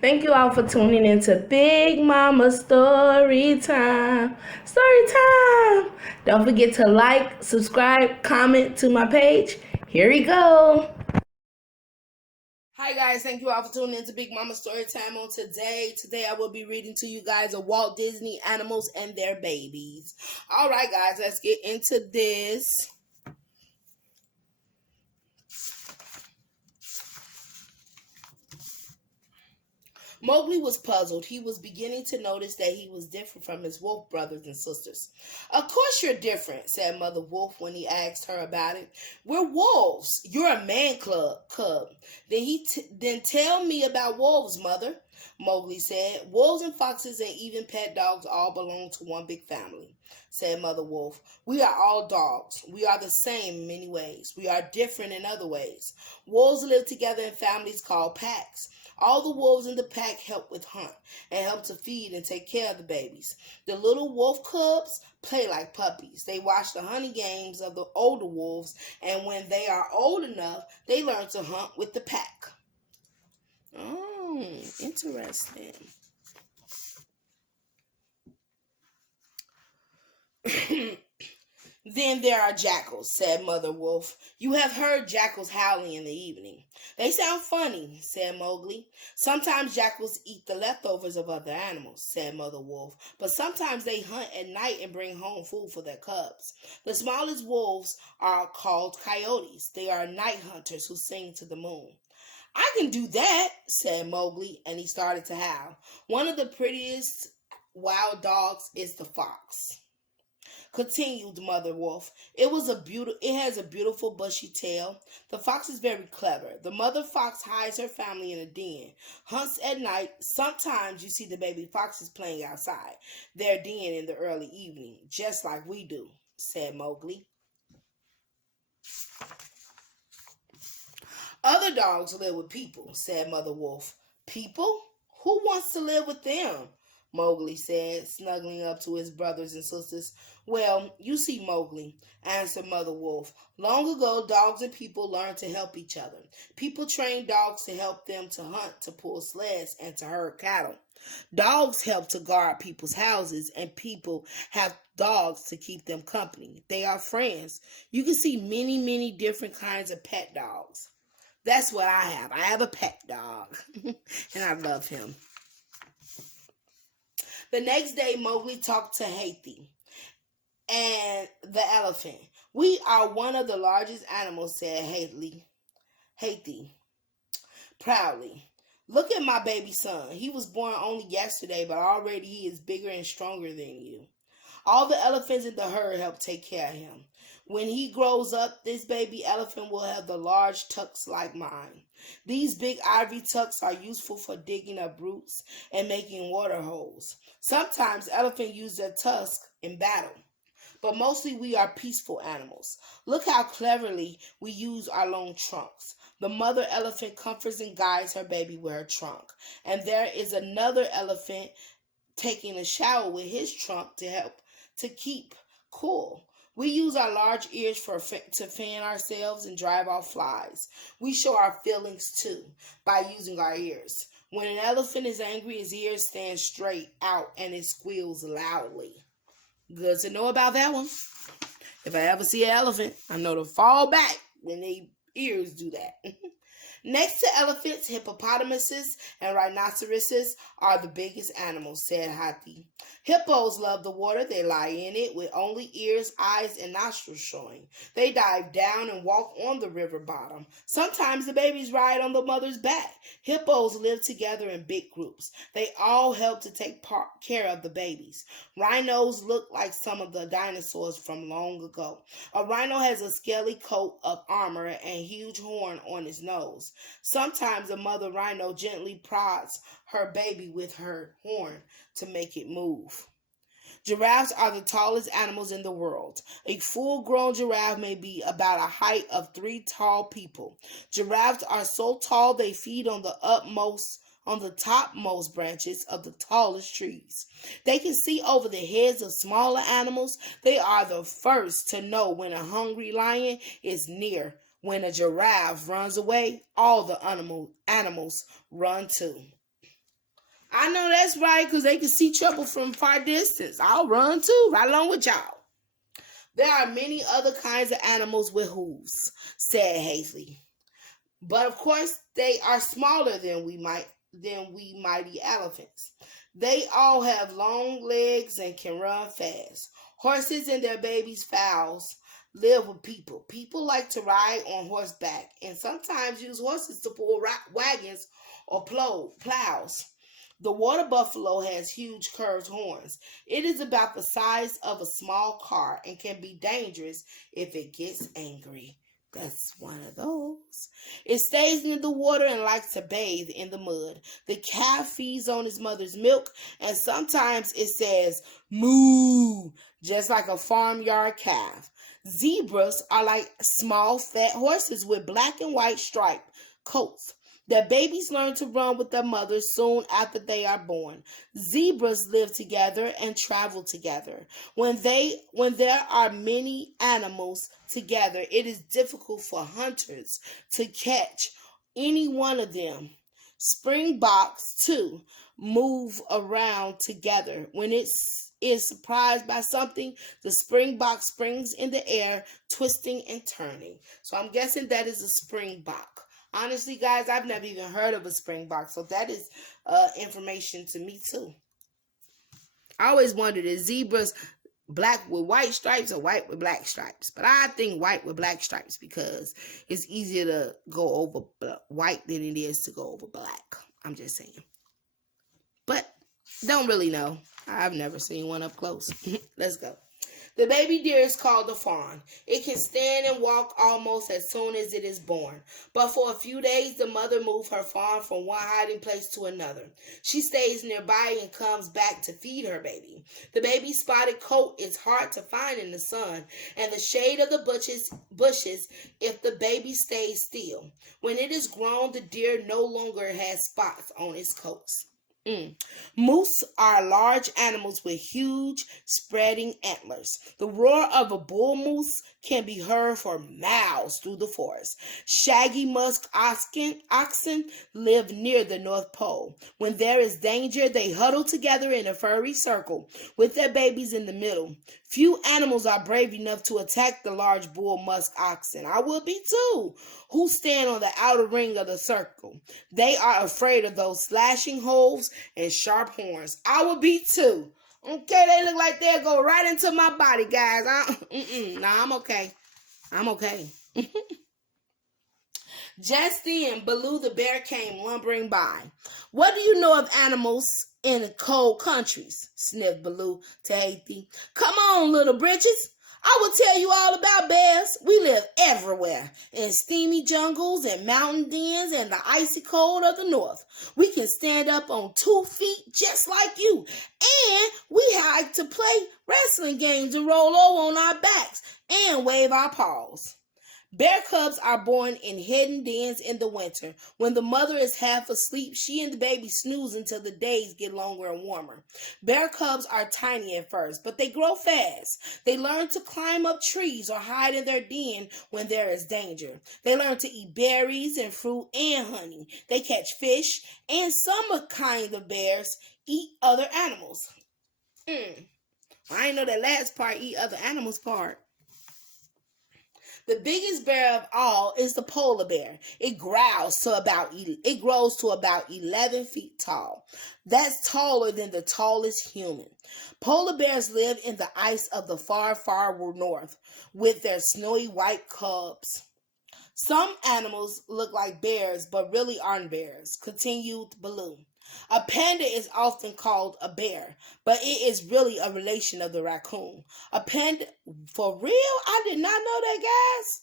Thank you all for tuning into Big Mama Story Time. Story Time! Don't forget to like, subscribe, comment to my page. Here we go. Hi guys, thank you all for tuning into Big Mama Story Time on today. Today I will be reading to you guys of Walt Disney animals and their babies. Alright guys, let's get into this. Mowgli was puzzled. He was beginning to notice that he was different from his wolf brothers and sisters. Of course you're different, said Mother Wolf when he asked her about it. We're wolves. You're a man cub. Then tell me about wolves, Mother, Mowgli said. Wolves and foxes and even pet dogs all belong to one big family, said Mother Wolf. We are all dogs. We are the same in many ways. We are different in other ways. Wolves live together in families called packs. All the wolves in the pack help with hunt and help to feed and take care of the babies. The little wolf cubs play like puppies. They watch the hunting games of the older wolves, and when they are old enough, they learn to hunt with the pack. Oh, interesting. Then there are jackals, said Mother Wolf. You have heard jackals howling in the evening. They sound funny, said Mowgli. Sometimes jackals eat the leftovers of other animals, said Mother Wolf, but sometimes they hunt at night and bring home food for their cubs. The smallest wolves are called coyotes. They are night hunters who sing to the moon. I can do that, said Mowgli, and he started to howl. One of the prettiest wild dogs is the fox, continued Mother Wolf. It has a beautiful bushy tail. The fox is very clever. The mother fox hides her family in a den, hunts at night. Sometimes you see the baby foxes playing outside their den in the early evening, just like we do, said Mowgli. Other dogs live with people, said Mother Wolf. People? Who wants to live with them? Mowgli said, snuggling up to his brothers and sisters. Well, you see, Mowgli, answered Mother Wolf. Long ago, dogs and people learned to help each other. People trained dogs to help them to hunt, to pull sleds, and to herd cattle. Dogs help to guard people's houses, and people have dogs to keep them company. They are friends. You can see many, many different kinds of pet dogs. That's what I have. I have a pet dog, and I love him. The next day, Mowgli talked to Hathi and the elephant. We are one of the largest animals, said Hathi proudly. Look at my baby son. He was born only yesterday, but already he is bigger and stronger than you. All the elephants in the herd help take care of him. When he grows up, this baby elephant will have the large tusks like mine. These big ivory tusks are useful for digging up roots and making water holes. Sometimes elephants use their tusks in battle, but mostly we are peaceful animals. Look how cleverly we use our long trunks. The mother elephant comforts and guides her baby with her trunk, and there is another elephant taking a shower with his trunk to help to keep cool. We use our large ears to fan ourselves and drive off flies. We show our feelings too by using our ears. When an elephant is angry, his ears stand straight out and it squeals loudly. Good to know about that one. If I ever see an elephant, I know to fall back when their ears do that. Next to elephants, hippopotamuses, and rhinoceroses are the biggest animals, said Hathi. Hippos love the water. They lie in it with only ears, eyes, and nostrils showing. They dive down and walk on the river bottom. Sometimes the babies ride on the mother's back. Hippos live together in big groups. They all help to take care of the babies. Rhinos look like some of the dinosaurs from long ago. A rhino has a scaly coat of armor and huge horn on his nose. Sometimes a mother rhino gently prods her baby with her horn to make it move. Giraffes are the tallest animals in the world. A full-grown giraffe may be about a height of 3 tall people. Giraffes are so tall they feed on the topmost branches of the tallest trees. They can see over the heads of smaller animals. They are the first to know when a hungry lion is near. When a giraffe runs away, all the animals run too. I know that's right, because they can see trouble from far distance. I'll run too, right along with y'all. There are many other kinds of animals with hooves, said Haley. But of course, they are smaller than we mighty elephants. They all have long legs and can run fast. Horses and their babies, fowls, live with people. People like to ride on horseback and sometimes use horses to pull wagons or plows. The water buffalo has huge curved horns. It is about the size of a small car and can be dangerous if it gets angry. That's one of those. It stays near the water and likes to bathe in the mud. The calf feeds on his mother's milk, and sometimes it says moo, just like a farmyard calf. Zebras are like small fat horses with black and white striped coats. Their babies learn to run with their mothers soon after they are born. Zebras live together and travel together. When there are many animals together, it is difficult for hunters to catch any one of them. Springboks, too, move around together. When it is surprised by something, the springbok springs in the air, twisting and turning. So I'm guessing that is a springbok. Honestly, guys, I've never even heard of a springbok, so that is information to me too. I always wondered, is zebras black with white stripes or white with black stripes? But I think white with black stripes because it's easier to go over white than it is to go over black. I'm just saying. But don't really know. I've never seen one up close. Let's go. The baby deer is called a fawn. It can stand and walk almost as soon as it is born. But for a few days, the mother moves her fawn from one hiding place to another. She stays nearby and comes back to feed her baby. The baby's spotted coat is hard to find in the sun and the shade of the bushes if the baby stays still. When it is grown, the deer no longer has spots on its coats. Moose are large animals with huge, spreading antlers. The roar of a bull moose can be heard for miles through the forest. Shaggy musk oxen live near the North Pole. When there is danger, they huddle together in a furry circle with their babies in the middle. Few animals are brave enough to attack the large bull musk oxen. I would be too, who stand on the outer ring of the circle. They are afraid of those slashing hooves and sharp horns. I would be too. Okay, they look like they'll go right into my body, guys. I'm okay. I'm okay. Just then, Baloo the bear came lumbering by. What do you know of animals in cold countries? Sniffed Baloo to Hathi. Come on, little britches. I will tell you all about bears. We live everywhere, in steamy jungles and mountain dens and the icy cold of the north. We can stand up on 2 feet just like you, and we like to play wrestling games and roll over on our backs and wave our paws. Bear cubs are born in hidden dens in the winter. When the mother is half asleep, she and the baby snooze until the days get longer and warmer. Bear cubs are tiny at first, but they grow fast. They learn to climb up trees or hide in their den when there is danger. They learn to eat berries and fruit and honey. They catch fish, and some kind of bears eat other animals. I didn't know that last part, eat other animals part. The biggest bear of all is the polar bear. It grows to about 11 feet tall. That's taller than the tallest human. Polar bears live in the ice of the far, far north with their snowy white cubs. Some animals look like bears but really aren't bears, continued Baloo. A panda is often called a bear, but it is really a relation of the raccoon. A panda, for real? I did not know that,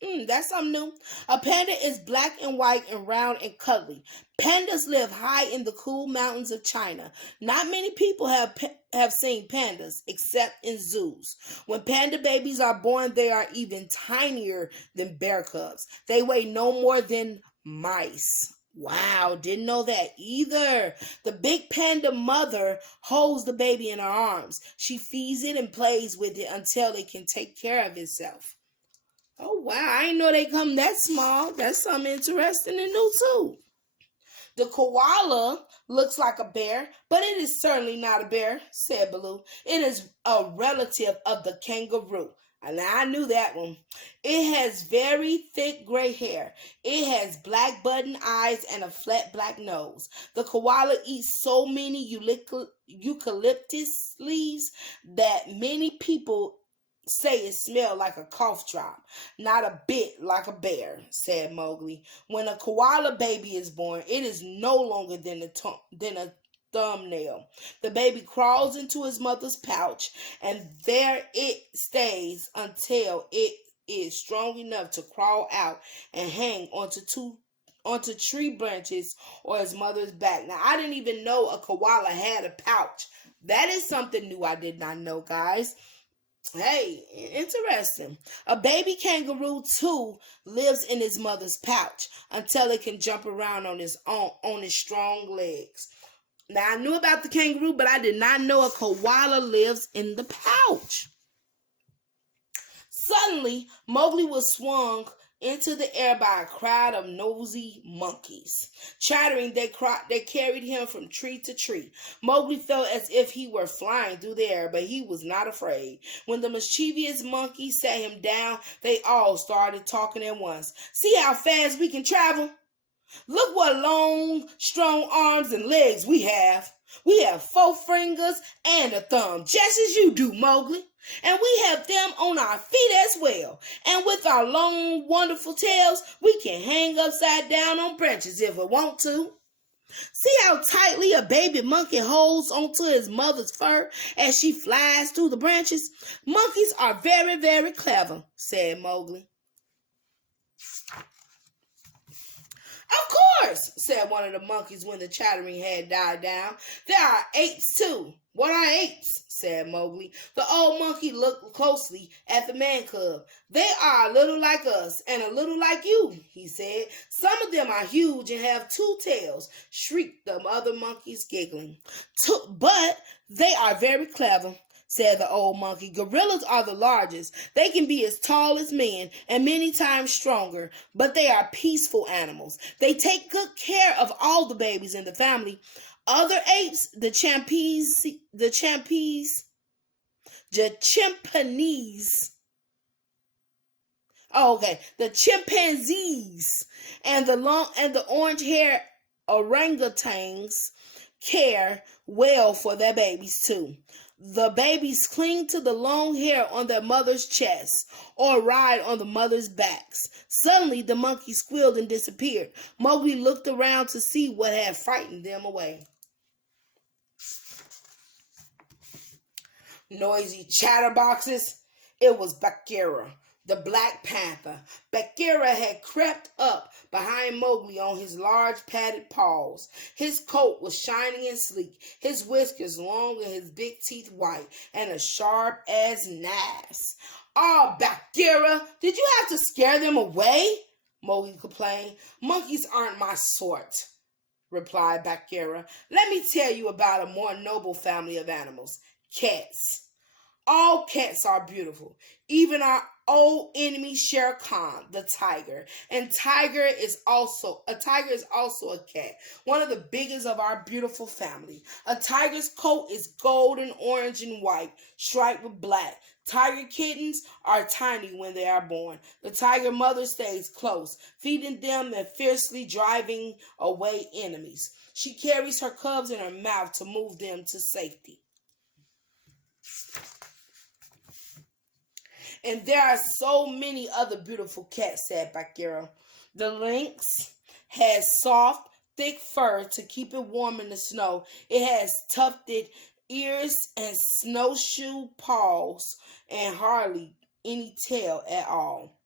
guys. That's something new. A panda is black and white and round and cuddly. Pandas live high in the cool mountains of China. Not many people have seen pandas except in zoos. When panda babies are born, they are even tinier than bear cubs. They weigh no more than mice. Wow, didn't know that either. The big panda mother holds the baby in her arms. She feeds it and plays with it until it can take care of itself. Oh, wow, I didn't know they come that small. That's something interesting and new, too. The koala looks like a bear, but it is certainly not a bear, said Baloo. It is a relative of the kangaroo. And I knew that one. It has very thick gray hair. It has black button eyes and a flat black nose. The koala eats so many eucalyptus leaves that many people say it smells like a cough drop. Not a bit like a bear, said Mowgli. When a koala baby is born, it is no longer than a thumbnail. The baby crawls into his mother's pouch, and there it stays until it is strong enough to crawl out and hang onto tree branches or his mother's back. Now, I didn't even know a koala had a pouch. That is something new I did not know, guys. Hey, interesting. A baby kangaroo too lives in his mother's pouch until it can jump around on his strong legs. Now, I knew about the kangaroo, but I did not know a koala lives in the pouch. Suddenly, Mowgli was swung into the air by a crowd of nosy monkeys. Chattering, they carried him from tree to tree. Mowgli felt as if he were flying through the air, but he was not afraid. When the mischievous monkeys sat him down, they all started talking at once. See how fast we can travel? Look what long, strong arms and legs we have. We have 4 fingers and a thumb, just as you do, Mowgli. And we have them on our feet as well. And with our long, wonderful tails, we can hang upside down on branches if we want to. See how tightly a baby monkey holds onto his mother's fur as she flies through the branches? Monkeys are very, very clever, said Mowgli. Of course, said one of the monkeys when the chattering had died down. There are apes too. What are apes? Said Mowgli. The old monkey looked closely at the man cub. They are a little like us and a little like you, he said. Some of them are huge and have 2 tails, shrieked the other monkeys, giggling. But they are very clever, said the old monkey. Gorillas are the largest. They can be as tall as men and many times stronger, but they are peaceful animals. They take good care of all the babies in the family. Other apes, the chimpanzees, and the orange hair orangutans care well for their babies too. The babies cling to the long hair on their mother's chest or ride on the mother's backs. Suddenly, the monkey squealed and disappeared. Mowgli looked around to see what had frightened them away. Noisy chatterboxes. It was Bagheera, the Black Panther. Bagheera had crept up behind Mowgli on his large padded paws. His coat was shiny and sleek, his whiskers long and his big teeth white, and as sharp as knives. "Oh, Bagheera, did you have to scare them away?" Mowgli complained. "Monkeys aren't my sort," replied Bagheera. "Let me tell you about a more noble family of animals, cats. All cats are beautiful, even our old enemy Shere Khan, the tiger. And a tiger is also a cat, one of the biggest of our beautiful family. A tiger's coat is golden, orange, and white, striped with black. Tiger kittens are tiny when they are born. The tiger mother stays close, feeding them and fiercely driving away enemies. She carries her cubs in her mouth to move them to safety. And there are so many other beautiful cats," said Bagheera. "The lynx has soft, thick fur to keep it warm in the snow. It has tufted ears and snowshoe paws and hardly any tail at all.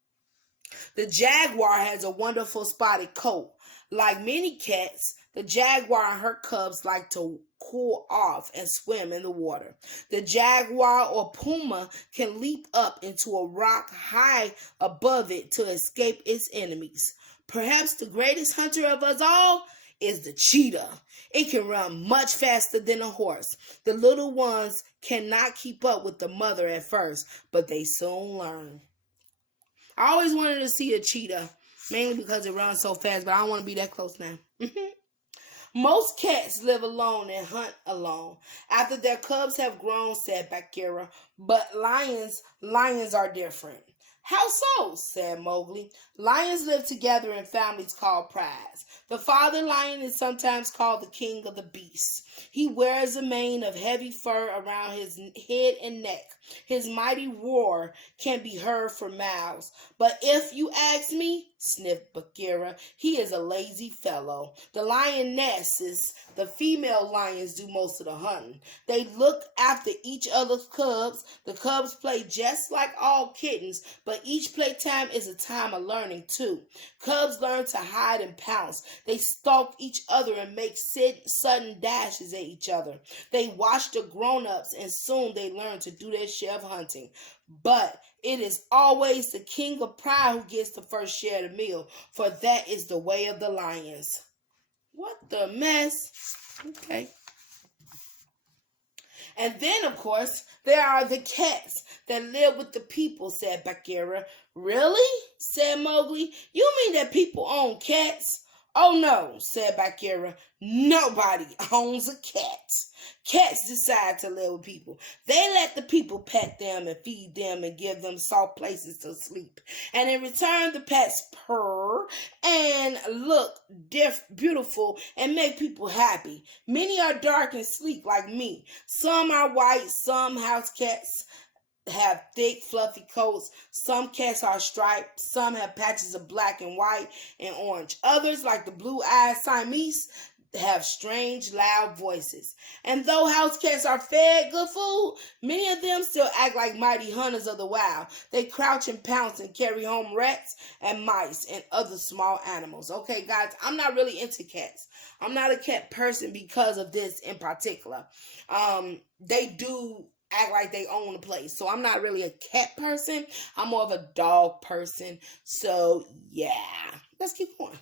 The jaguar has a wonderful spotted coat. Like many cats, the jaguar and her cubs like to cool off and swim in the water. The jaguar or puma can leap up into a rock high above it to escape its enemies. Perhaps the greatest hunter of us all is the cheetah. It can run much faster than a horse. The little ones cannot keep up with the mother at first, but they soon learn." I always wanted to see a cheetah, mainly because it runs so fast, but I don't want to be that close now. Most cats live alone and hunt alone after their cubs have grown, said Bagheera. But lions are different. How so? Said Mowgli. Lions live together in families called prides. The father lion is sometimes called the king of the beasts. He wears a mane of heavy fur around his head and neck. His mighty roar can be heard for miles. But if you ask me, sniffed Bagheera, he is a lazy fellow. The lionesses, the female lions, do most of the hunting. They look after each other's cubs. The cubs play just like all kittens, but each playtime is a time of learning too. Cubs learn to hide and pounce. They stalk each other and make sudden dashes at each other. They watch the grown-ups and soon they learn to do their share of hunting. But it is always the king of pride who gets the first share of the meal, for that is the way of the lions. What the mess? Okay. And then, of course, there are the cats that live with the people, said Bagheera. Really? Said Mowgli. You mean that people own cats? Oh no, said Bagheera. Nobody owns a cat. Cats decide to live with people. They let the people pet them and feed them and give them soft places to sleep. And in return, the pets purr and look beautiful and make people happy. Many are dark and sleek like me. Some are white, some house cats have thick, fluffy coats. Some cats are striped. Some have patches of black and white and orange. Others, like the blue-eyed Siamese, have strange, loud voices. And though house cats are fed good food, many of them still act like mighty hunters of the wild. They crouch and pounce and carry home rats and mice and other small animals. Okay, guys, I'm not really into cats. I'm not a cat person because of this in particular. They do act like they own the place. So I'm not really a cat person. I'm more of a dog person. So yeah, let's keep going.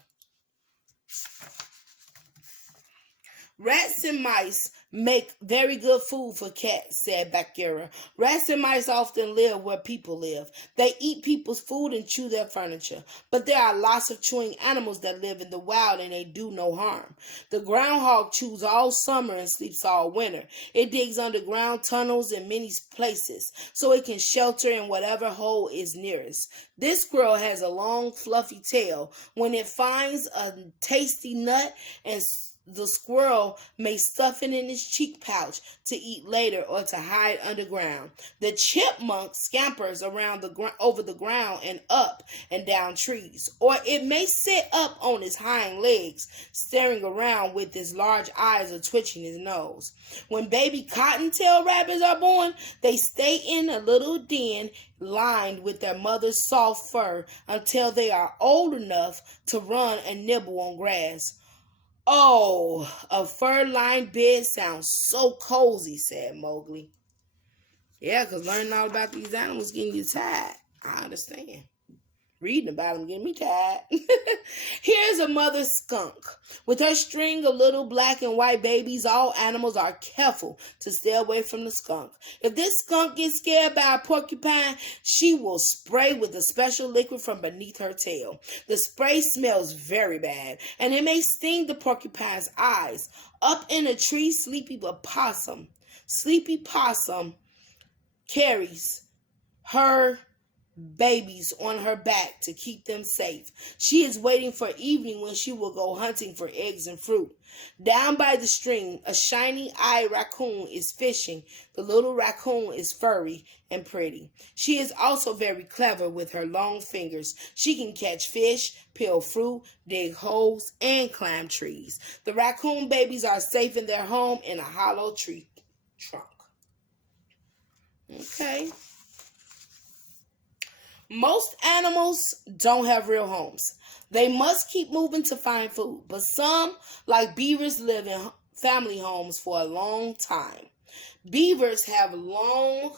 Rats and mice make very good food for cats, said Bagheera. Rats and mice often live where people live. They eat people's food and chew their furniture. But there are lots of chewing animals that live in the wild and they do no harm. The groundhog chews all summer and sleeps all winter. It digs underground tunnels in many places so it can shelter in whatever hole is nearest. This squirrel has a long, fluffy tail. When it finds a tasty nut and the squirrel may stuff it in his cheek pouch to eat later or to hide underground. The chipmunk scampers around over the ground and up and down trees. Or it may sit up on his hind legs, staring around with his large eyes or twitching his nose. When baby cottontail rabbits are born, they stay in a little den lined with their mother's soft fur until they are old enough to run and nibble on grass. Oh, a fur-lined bed sounds so cozy, said Mowgli. Yeah, because learning all about these animals getting you tired. I understand. Reading about them getting me tired. Here's a mother skunk. With her string of little black and white babies, all animals are careful to stay away from the skunk. If this skunk gets scared by a porcupine, she will spray with a special liquid from beneath her tail. The spray smells very bad, and it may sting the porcupine's eyes. Up in a tree, Sleepy Possum carries her babies on her back to keep them safe. She is waiting for evening when she will go hunting for eggs and fruit. Down by the stream, a shiny-eyed raccoon is fishing. The little raccoon is furry and pretty. She is also very clever with her long fingers. She can catch fish, peel fruit, dig holes, and climb trees. The raccoon babies are safe in their home in a hollow tree trunk. Okay. Most animals don't have real homes. They must keep moving to find food, but some, like beavers, live in family homes for a long time. Beavers have long,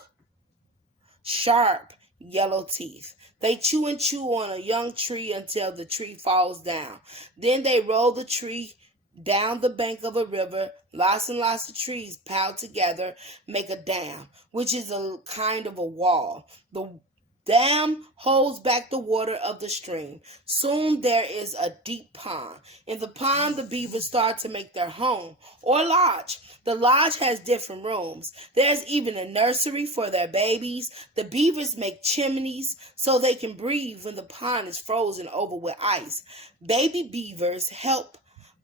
sharp, yellow teeth. They chew and chew on a young tree until the tree falls down. Then they roll the tree down the bank of a river. Lots and lots of trees piled together make a dam, which is a kind of a wall. The dam holds back the water of the stream. Soon there is a deep pond. In the pond, the beavers start to make their home or lodge. The lodge has different rooms. There's even a nursery for their babies. The beavers make chimneys so they can breathe when the pond is frozen over with ice. Baby beavers help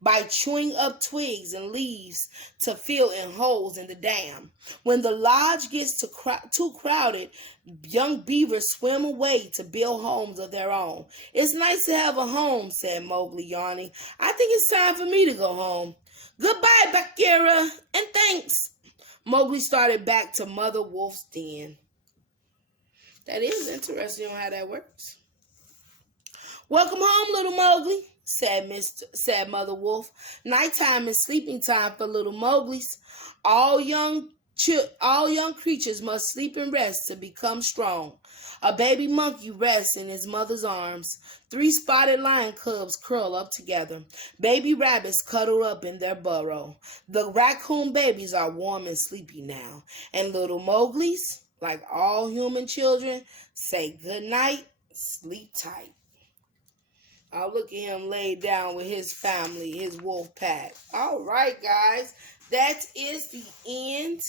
by chewing up twigs and leaves to fill in holes in the dam. When the lodge gets too crowded, young beavers swim away to build homes of their own. It's nice to have a home, said Mowgli, yawning. I think it's time for me to go home. Goodbye, Bagheera, and thanks. Mowgli started back to Mother Wolf's den. That is interesting on how that works. Welcome home, little Mowgli, said Mother Wolf. Nighttime is sleeping time for little Mowglis. All young creatures must sleep and rest to become strong. A baby monkey rests in his mother's arms. 3 spotted lion cubs curl up together. Baby rabbits cuddle up in their burrow. The raccoon babies are warm and sleepy now. And little Mowglis, like all human children, say good night, sleep tight. Oh, look at him laid down with his family, his wolf pack. All right, guys. That is the end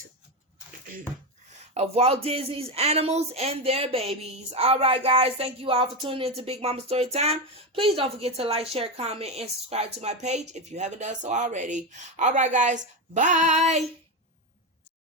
of Walt Disney's Animals and Their Babies. All right, guys. Thank you all for tuning in to Big Mama Story Time. Please don't forget to like, share, comment, and subscribe to my page if you haven't done so already. All right, guys. Bye.